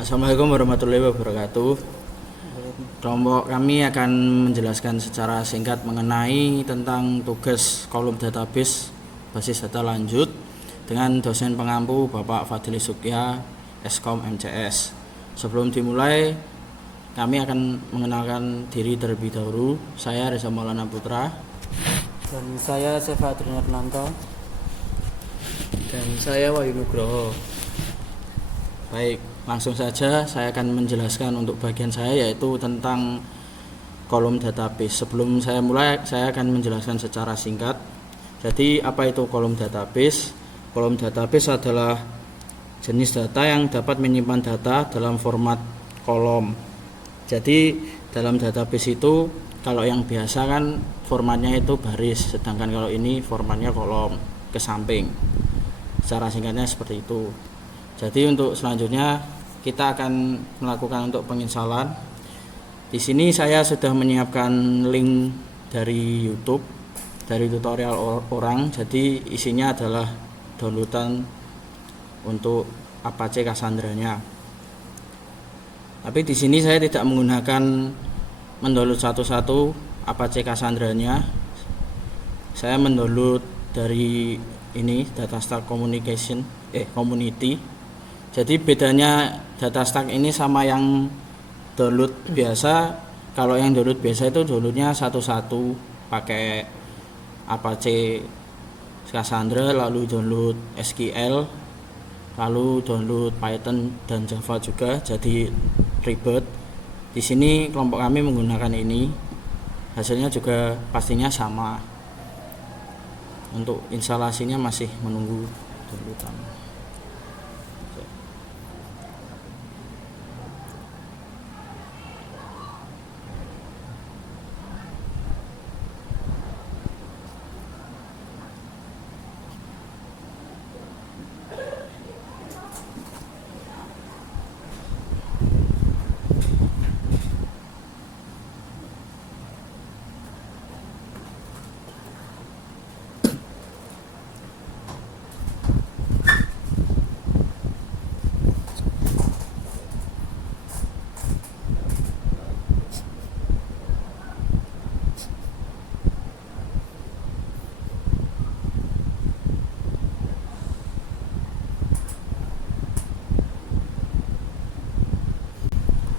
Assalamualaikum warahmatullahi wabarakatuh. Kelompok kami akan menjelaskan secara singkat mengenai tentang tugas kolom database basis data lanjut dengan dosen pengampu Bapak Fadli Sukya, Eskom MCS. Sebelum dimulai, kami akan mengenalkan diri terlebih dahulu. Saya Reza Maulana Putra. Dan saya Seva Adrianarnanto. Dan saya Wahyu Nugroho. Baik, langsung saja saya akan menjelaskan untuk bagian saya, yaitu tentang kolom database. Sebelum saya mulai, saya akan menjelaskan secara singkat. Jadi apa itu kolom database? Kolom database adalah jenis data yang dapat menyimpan data dalam format kolom. Jadi dalam database itu kalau yang biasa kan formatnya itu baris, sedangkan kalau ini formatnya kolom ke samping. Secara singkatnya seperti itu. Jadi untuk selanjutnya kita akan melakukan untuk penginstalan. Di sini saya sudah menyiapkan link dari YouTube, dari tutorial orang. Jadi isinya adalah downloadan untuk Apache Cassandra-nya. Tapi di sini saya tidak menggunakan mendownload satu-satu Apache Cassandra-nya. Saya mendownload dari ini DataStax Community. Jadi bedanya DataStax ini sama yang download biasa. Kalau yang download biasa itu downloadnya satu-satu pakai Apache Cassandra, lalu download SQL, lalu download Python dan Java juga, jadi ribet. Di sini kelompok kami menggunakan ini. Hasilnya juga pastinya sama. Untuk instalasinya masih menunggu downloadan.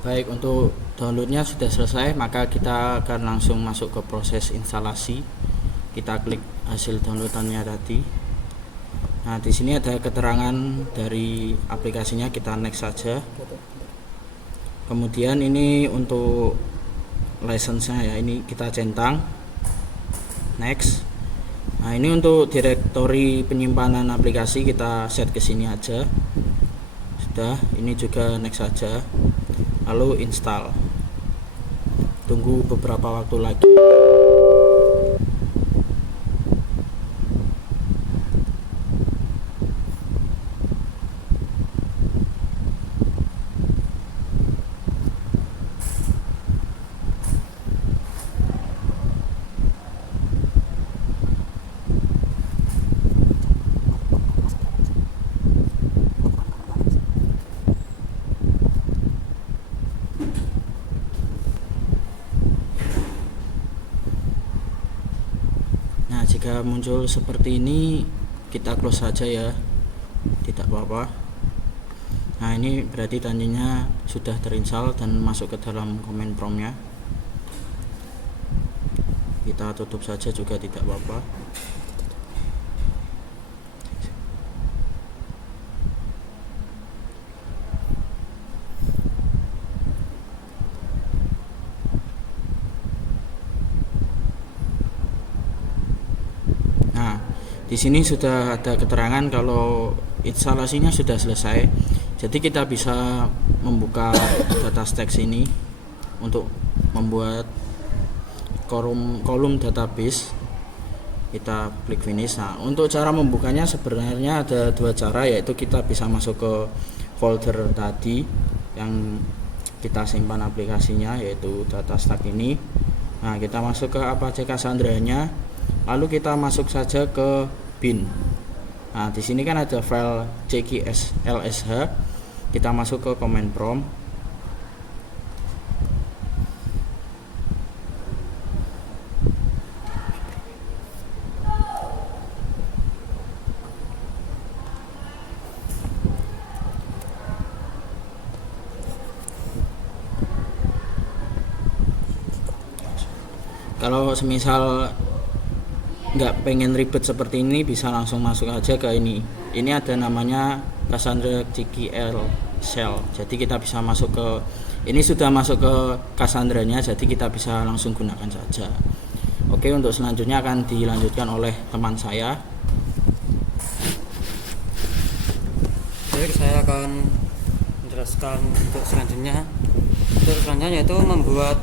Baik, untuk downloadnya sudah selesai, maka kita akan langsung masuk ke proses instalasi. Kita klik hasil downloadannya tadi. Nah, di sini ada keterangan dari aplikasinya, kita next saja. Kemudian ini untuk license-nya ya, ini kita centang. Next. Nah, ini untuk direktori penyimpanan aplikasi kita set ke sini aja. Sudah, ini juga next saja. Lalu install. Tunggu beberapa waktu lagi. Nah, jika muncul seperti ini, kita close saja ya, tidak apa-apa. Nah, ini berarti tandanya sudah terinstall dan masuk ke dalam command prompt-nya. Kita tutup saja juga tidak apa-apa. Di sini sudah ada keterangan kalau instalasinya sudah selesai. Jadi kita bisa membuka DataStax ini untuk membuat kolom database. Kita klik finish. Nah, untuk cara membukanya sebenarnya ada dua cara, yaitu kita bisa masuk ke folder tadi yang kita simpan aplikasinya, yaitu DataStax ini. Nah, kita masuk ke Apache Cassandra-nya, lalu kita masuk saja ke bin. Nah, di sini kan ada file CQS LSH. Kita masuk ke command prompt. Kalau semisal nggak pengen ribet seperti ini, bisa langsung masuk aja ke ini. Ini ada namanya Cassandra CQL Shell. Jadi kita bisa masuk ke ini, sudah masuk ke Cassandra-nya, jadi kita bisa langsung gunakan saja. Oke, untuk selanjutnya akan dilanjutkan oleh teman saya. Baik, saya akan menjelaskan untuk selanjutnya. Untuk selanjutnya yaitu membuat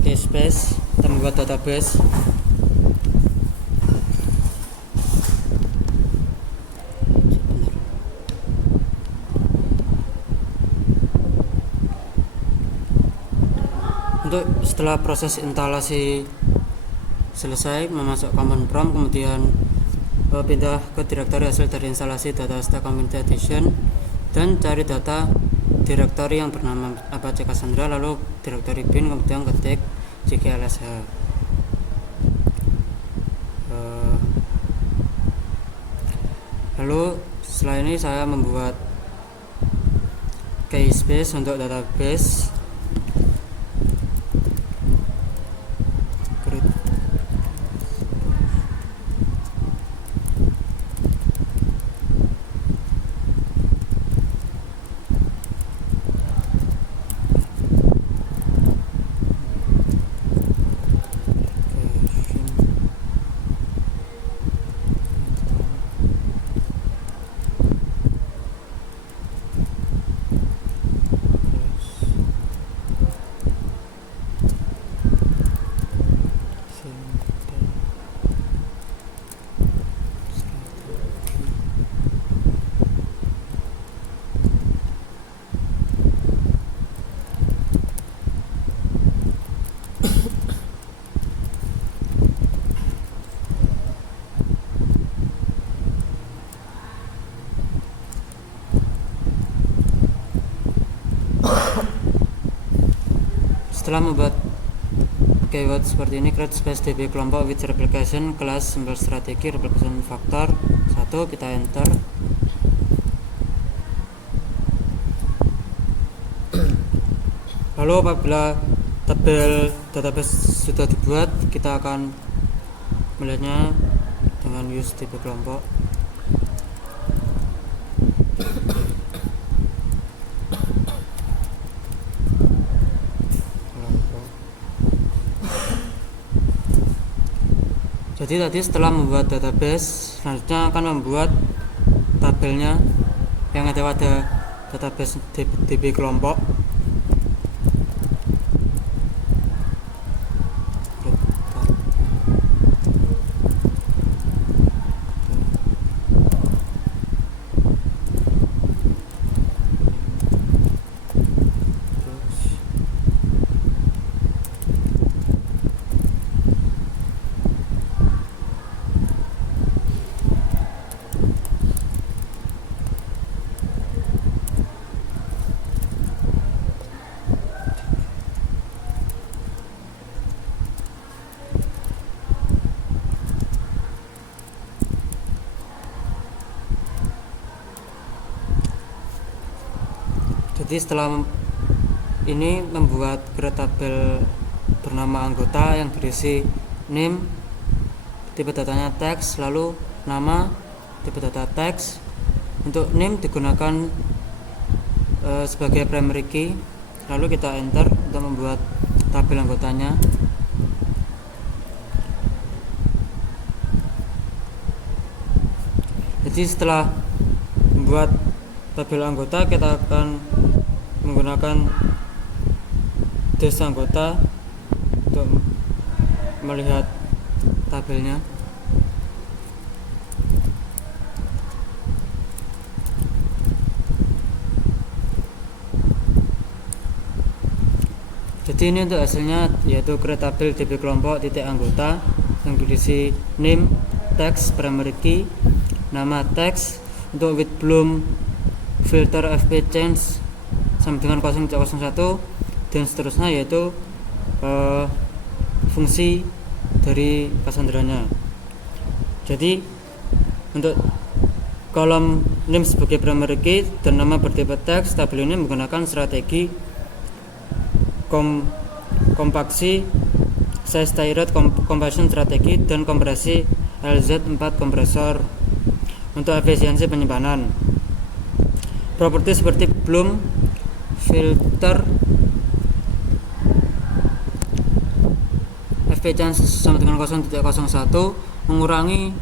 database, kita membuat database. Untuk setelah proses instalasi selesai, memasuk command prompt, kemudian pindah ke direktori hasil dari instalasi DataStack Community Edition dan cari data direktori yang bernama Apache Cassandra, lalu direktori bin, kemudian ketik CQLSH. Lalu setelah ini saya membuat key space untuk database. Setelah membuat keyword seperti ini, create space db kelompok with replication class symbol strategi replication factor 1, kita enter. Lalu apabila tabel database sudah dibuat, kita akan melihatnya dengan use db kelompok. Jadi tadi setelah membuat database, selanjutnya akan membuat tabelnya yang ada pada database db kelompok. Jadi setelah ini membuat create tabel bernama anggota yang berisi name, tipe datanya teks, lalu nama, tipe data teks. Untuk name digunakan sebagai primary key, lalu kita enter untuk membuat tabel anggotanya. Jadi setelah membuat tabel anggota, kita akan menggunakan des anggota untuk melihat tabelnya. Jadi ini untuk hasilnya, yaitu create tabel db kelompok titik anggota yang berisi name, text, primary key, nama teks. Untuk with belum filter fp change sama dengan 0.01 dan seterusnya, yaitu fungsi dari Cassandra-nya. Jadi untuk kolom name sebagai primary key dan nama bertipe teks, tabel ini menggunakan strategi kompaksi, size tiered compression strategi, dan kompresi LZ4 kompresor untuk efisiensi penyimpanan. Properti seperti bloom filter fp change sama dengan 0.01 mengurangi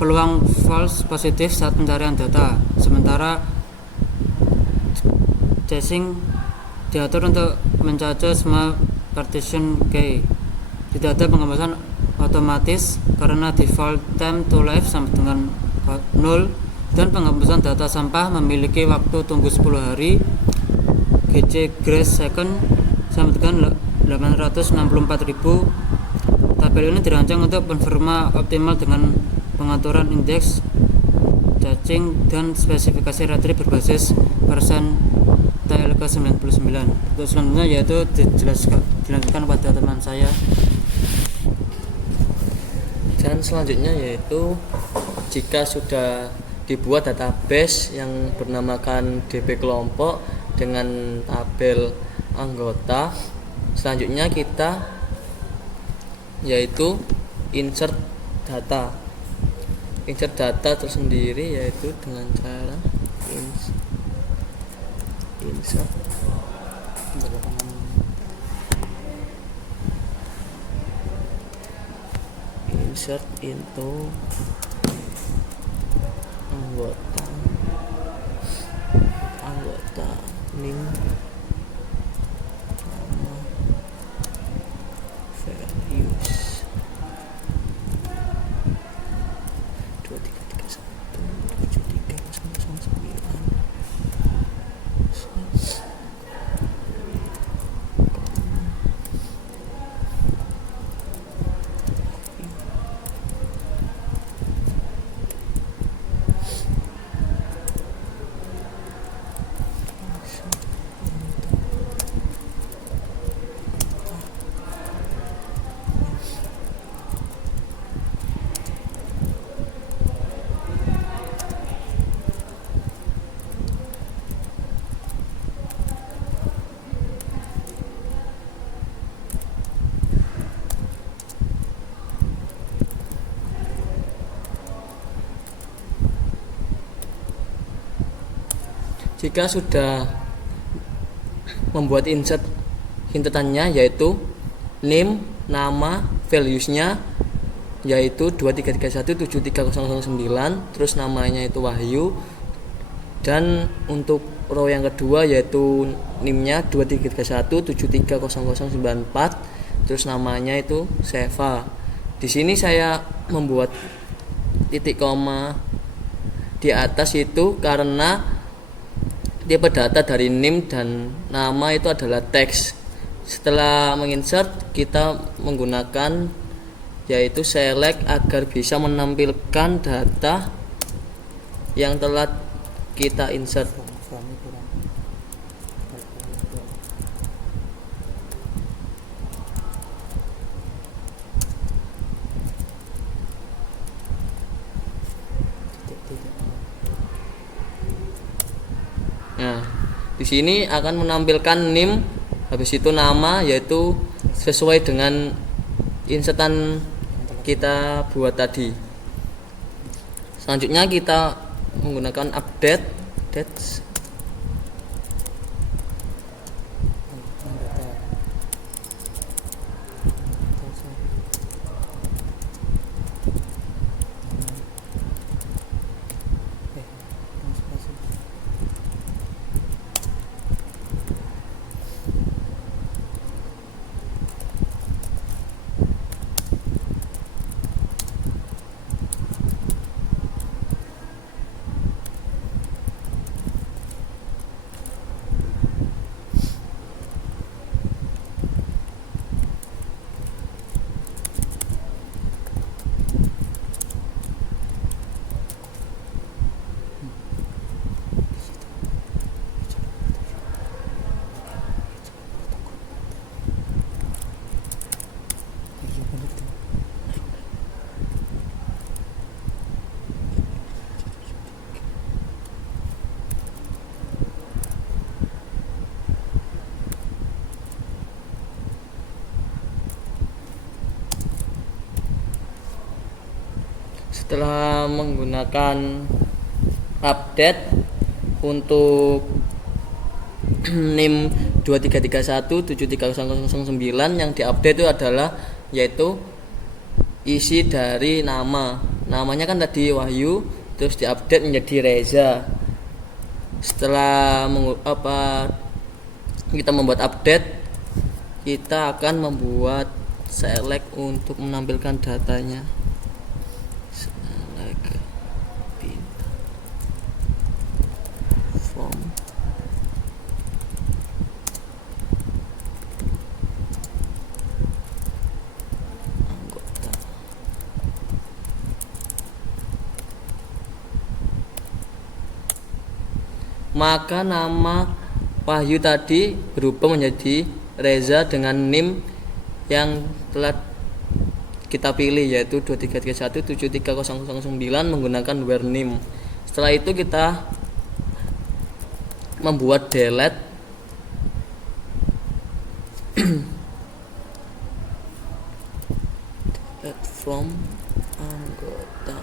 peluang false positif saat pencarian data, sementara chasing diatur untuk mencaca semua partition key. Tidak ada penggembasan otomatis karena default time to live sama dengan 0, dan penggembasan data sampah memiliki waktu tunggu 10 hari GC grace second sama dengan 864.000. Tabel ini dirancang untuk performa optimal dengan pengaturan indeks, caching, dan spesifikasi retrieve berbasis persen TLK 99. Untuk selanjutnya yaitu dijelaskan pada teman saya. Dan selanjutnya yaitu jika sudah dibuat database yang bernamakan DB kelompok dengan tabel anggota, selanjutnya kita yaitu insert data tersendiri, yaitu dengan cara insert into anggota name nama values 2 Jika sudah membuat insertannya yaitu name, nama, values-nya yaitu 23317309, terus namanya itu Wahyu, dan untuk row yang kedua yaitu NIM-nya 2331730094, terus namanya itu Seva. Di sini saya membuat titik koma di atas itu karena tipe data dari NIM dan nama itu adalah teks. Setelah menginsert, kita menggunakan yaitu select agar bisa menampilkan data yang telah kita insert. Nah, di sini akan menampilkan NIM, habis itu nama, yaitu sesuai dengan insertan kita buat tadi. Selanjutnya kita menggunakan update Setelah menggunakan update untuk NIM 233173009, yang diupdate itu adalah yaitu isi dari namanya kan tadi Wahyu, terus diupdate menjadi Reza. Setelah kita membuat update, kita akan membuat select untuk menampilkan datanya. Select bintang form anggota. Maka nama Wahyu tadi berubah menjadi Reza dengan NIM yang telah kita pilih, yaitu 233173009 menggunakan where NIM. Setelah itu kita membuat delete from anggota.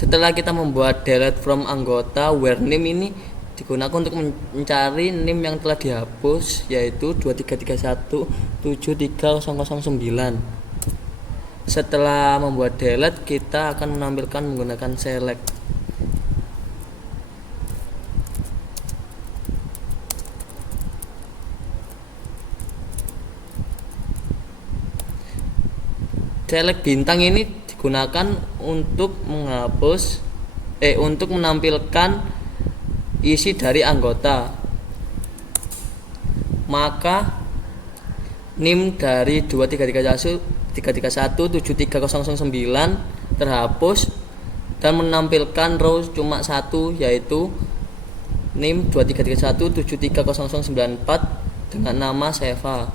Setelah kita membuat delete from anggota, where name ini digunakan untuk mencari name yang telah dihapus, yaitu 233173009. Setelah membuat delete, kita akan menampilkan menggunakan select. Select bintang ini digunakan untuk untuk menampilkan isi dari anggota. Maka NIM dari 233173009 terhapus dan menampilkan row cuma satu, yaitu NIM 233173094 dengan nama Seva.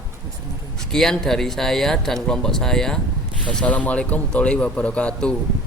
Sekian dari saya dan kelompok saya. Wassalamualaikum warahmatullahi wabarakatuh.